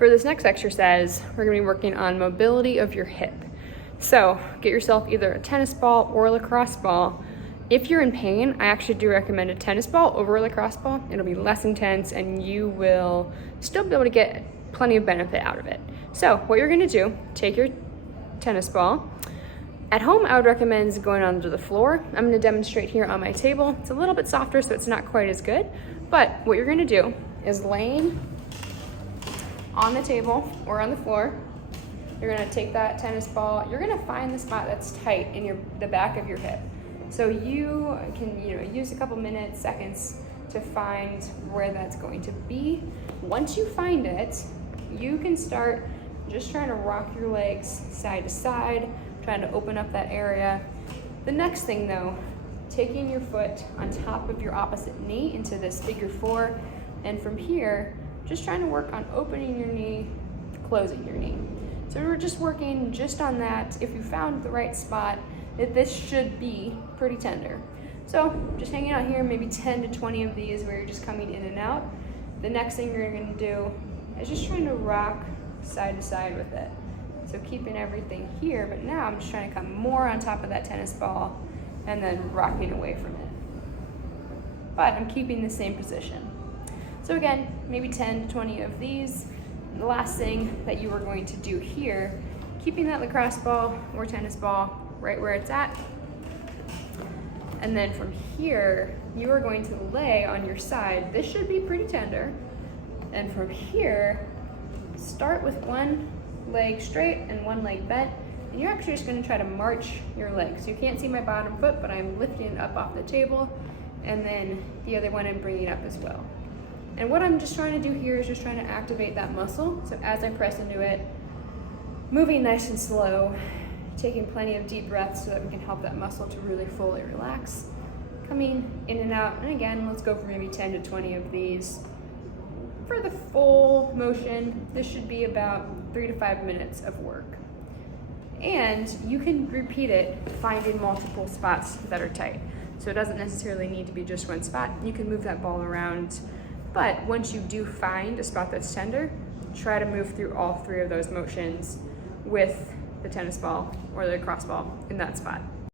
For this next exercise, we're gonna be working on mobility of your hip. So get yourself either a tennis ball or a lacrosse ball. If you're in pain, I actually do recommend a tennis ball over a lacrosse ball. It'll be less intense and you will still be able to get plenty of benefit out of it. So what you're gonna do, take your tennis ball. At home, I would recommend going onto the floor. I'm gonna demonstrate here on my table. It's a little bit softer, so it's not quite as good. But what you're gonna do is laying on the table or on the floor, you're gonna take that tennis ball, you're gonna find the spot that's tight in the back of your hip. So you can use a couple minutes, seconds to find where that's going to be. Once you find it, you can start just trying to rock your legs side to side, trying to open up that area. The next thing though, taking your foot on top of your opposite knee into this figure 4, and from here, just trying to work on opening your knee, closing your knee. So we're just working just on that. If you found the right spot, this should be pretty tender. So just hanging out here, maybe 10 to 20 of these where you're just coming in and out. The next thing you're gonna do is just trying to rock side to side with it. So keeping everything here, but now I'm just trying to come more on top of that tennis ball and then rocking away from it. But I'm keeping the same position. So again, maybe 10 to 20 of these. The last thing that you are going to do here, keeping that lacrosse ball or tennis ball right where it's at. And then from here, you are going to lay on your side. This should be pretty tender. And from here, start with one leg straight and one leg bent. And you're actually just gonna try to march your legs. So you can't see my bottom foot, but I'm lifting it up off the table. And then the other one I'm bringing up as well. And what I'm just trying to do here is just trying to activate that muscle. So as I press into it, moving nice and slow, taking plenty of deep breaths so that we can help that muscle to really fully relax. Coming in and out, and again, let's go for maybe 10 to 20 of these. For the full motion, this should be about 3 to 5 minutes of work. And you can repeat it, finding multiple spots that are tight. So it doesn't necessarily need to be just one spot. You can move that ball around. But once you do find a spot that's tender, try to move through all 3 of those motions with the tennis ball or the lacrosse ball in that spot.